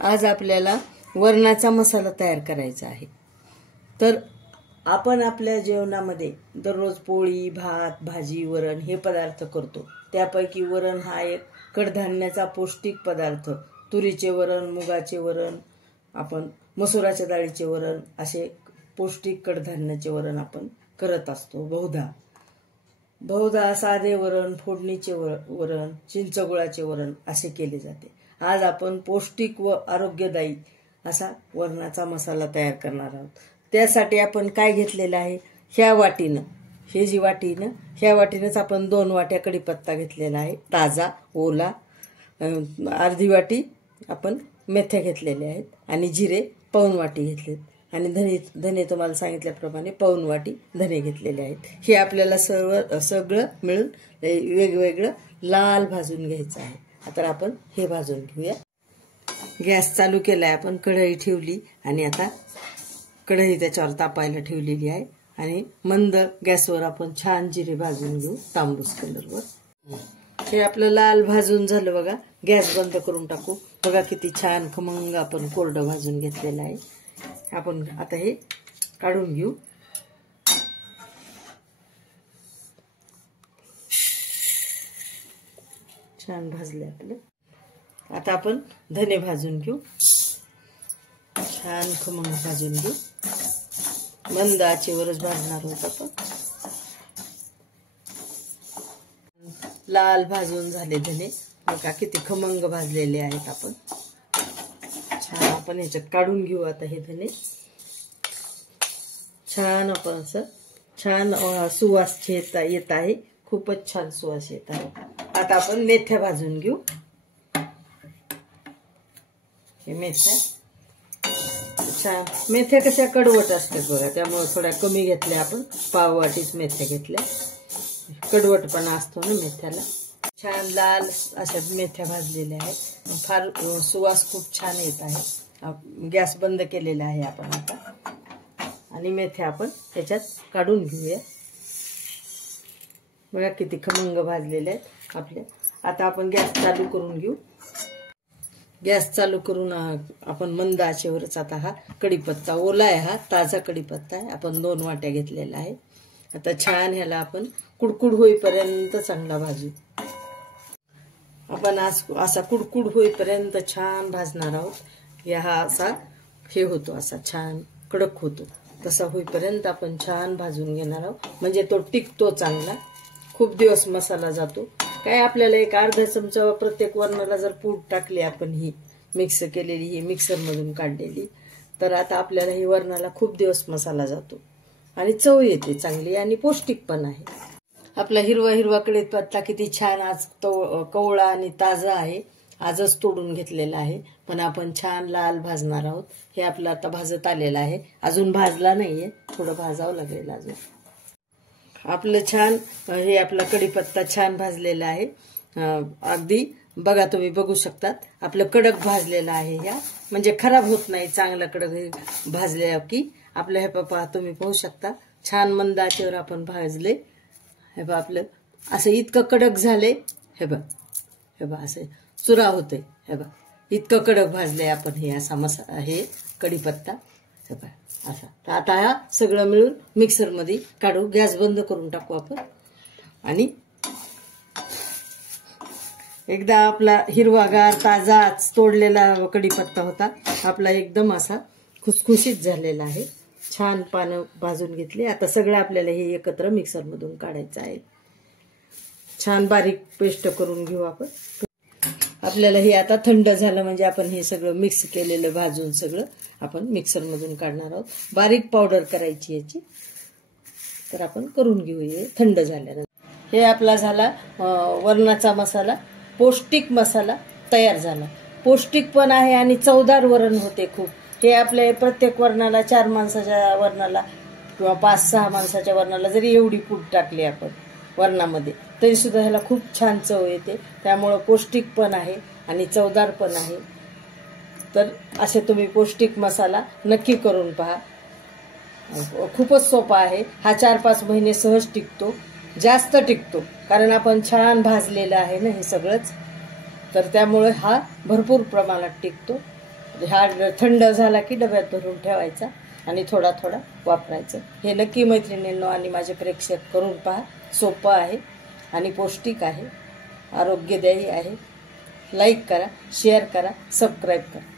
आज आपल्याला वरणाचा मसाला तयार करायचा आहे। तर आपण आपल्या जेवणामध्ये दररोज पोळी, भात, भाजी, वरण हे पदार्थ करतो। त्यापैकी वरण हा एक कडधान्याचा पौष्टिक पदार्थ। तुरीचे वरण, मुगाचे वरण, आपण मसुराच्या डाळीचे वरण असे पौष्टिक कडधान्याचे वरण आपण करत असतो। बहुधा साधे वरण, फोडणीचे वरण, चिंचगुळाचे वरण असे केले जाते। आज आपण पौष्टिक व आरोग्यदायी असा वरणाचा मसाला तयार करणार आहोत। त्यासाठी आपण काय घेतलेलं आहे, ह्या वाटीनं, हे जी वाटीनं, ह्या वाटीनंच आपण 2 वाट्या कढीपत्ता घेतलेला आहे, ताजा ओला। अर्धी वाटी आपण मेथ्या घेतलेल्या आहेत आणि जिरे पाऊण वाटी घेतलेत आणि धने तुम्हाला सांगितल्याप्रमाणे पाऊण वाटी धने घेतलेले आहेत। हे आपल्याला सगळं मिळून वेगवेगळं लाल भाजून घ्यायचं आहे। आता आपण हे भाजून घेऊया। गॅस चालू केलाय, आपण कढई ठेवली आणि आता कढई त्याच्यावर तापायला ठेवलेली आहे आणि मंद गॅसवर आपण छान जिरे भाजून घेऊ तांबूस कलरवर। हे आपलं लाल भाजून झालं बघा। गॅस बंद करून टाकू। बघा किती छान खमंग आपण कोरडं भाजून घेतलेलं आहे। आपण आता हे काढून घेऊ। छान भाजले आपले। आता आपण धने भाजून घेऊ, छान खमंग भाजून घेऊ। मंद आचेवरच भाजणार आहोत आपण। लाल भाजून झाले धने, बघा किती खमंग भाजलेले आहेत आपण। छान आपण ह्याच्यात काढून घेऊ आता हे धने। छान आपण असं छान सुवास येत आहे, खूपच छान सुवास येत आहे। आता आपण मेथ्या भाजून घेऊ। हे मेथ्या छान, मेथ्या कशा कडवट असतात बघा, त्यामुळे थोड्या कमी घेतल्या आपण, पाव वाटीच मेथ्या घेतल्या। कडवटपणा असतो ना मेथ्याला। छान लाल अशा मेथ्या भाजलेल्या आहेत, फार सुवास खूप छान येत आहे। गॅस बंद केलेला आहे आपण आता आणि मेथ्या आपण त्याच्यात काढून घेऊया। बघा किती खमंग भाजलेले आहेत आपल्या। आता आपण गॅस चालू करून घेऊ। गॅस चालू करून आपण मंद आचेवरच आता हा कढीपत्ता ओला आहे, हा ताजा कढीपत्ता आहे, आपण 2 वाट्या घेतलेला आहे। आता छान ह्याला आपण कुडकुड होईपर्यंत चांगला भाजू। आपण असा कुडकुड होईपर्यंत छान भाजणार आहोत। हा असा हे होतो, असा छान कडक होतो, तसा होईपर्यंत आपण छान भाजून घेणार आहोत, म्हणजे तो टिकतो चांगला। खूप दिवस मसाला जातो। काय आपल्याला एक अर्धा चमचा प्रत्येक वरणाला जर पूड टाकली आपण, ही मिक्स केलेली, ही मिक्सर मधून काढलेली, तर आता आपल्याला ही वरणाला खूप दिवस मसाला जातो आणि चव येते चांगली आणि पौष्टिक पण आहे। आपला हिरवा कढीपत्ता किती छान आज कवळा आणि ताजा आहे, आजच तोडून घेतलेला आहे, पण आपण छान लाल भाजणार आहोत। हे आपलं आता भाजत आलेलं आहे, अजून भाजला नाहीये, थोडं भाजावं लागेल अजून। आपलं छान हे आपला कढीपत्ता छान भाजलेला आहे, अगदी बघा तुम्ही बघू शकतात, आपलं कडक भाजलेलं आहे। ह्या म्हणजे खराब होत नाही, चांगलं कडक भाजले की आपलं हे पहा तुम्ही पाहू शकता, छान मंद आचेवर आपण भाजले। हे बघा आपलं असं इतकं कडक झाले, हे बघा असं चुरा होते, हे बघा इतकं कडक भाजले आपण हे असा मसाला, हे कढीपत्ता, हे बघा असा। तर आता हा सगळं मिळून मिक्सर मध्ये काढू। गॅस बंद करून टाकू आपण आणि एकदा आपला हिरवागार ताजा तोडलेला कढीपत्ता होता आपला, एकदम असा खुसखुशीत झालेला आहे। छान पानं भाजून घेतली। आता सगळं आपल्याला हे एकत्र मिक्सर मधून काढायचं आहे। छान बारीक पेस्ट करून घेऊ आपण। आपल्याला हे आता थंड झालं म्हणजे आपण हे सगळं मिक्स केलेलं भाजून सगळं आपण मिक्सर मधून काढणार आहोत। बारीक पावडर करायची याची, तर आपण करून घेऊ हे थंड झाल्यानंतर। हे आपला झाला वरणाचा मसाला, पौष्टिक मसाला तयार झाला। पौष्टिक पण आहे आणि चवदार वरण होते खूप। हे आपल्या प्रत्येक वरणाला, 4 माणसाच्या वरणाला किंवा 5-6 माणसाच्या वरणाला जरी एवढी पूड टाकली आपण वरणामध्ये, तरी सुद्धा ह्याला खूप छान चव येते। त्यामुळे पौष्टिक पण आहे आणि चवदार पण आहे। तर असे तुम्ही पौष्टिक मसाला नक्की करून पहा, खूपच सोपा आहे। हा 4-5 महिने सहज टिकतो, जास्त टिकतो, कारण आपण छान भाजलेलं आहे ना हे सगळंच, तर त्यामुळे हा भरपूर प्रमाणात टिकतो। हा थंड झाला की डब्यात भरून ठेवायचा आणि थोडा थोडा वापरायचं. हे नक्की मैत्रिणींनो आणि माझे प्रेक्षक करून पहा. सोपं आहे आणि पौष्टिक आहे, आरोग्यदायी आहे. लाईक करा, शेअर करा, सबस्क्राईब करा.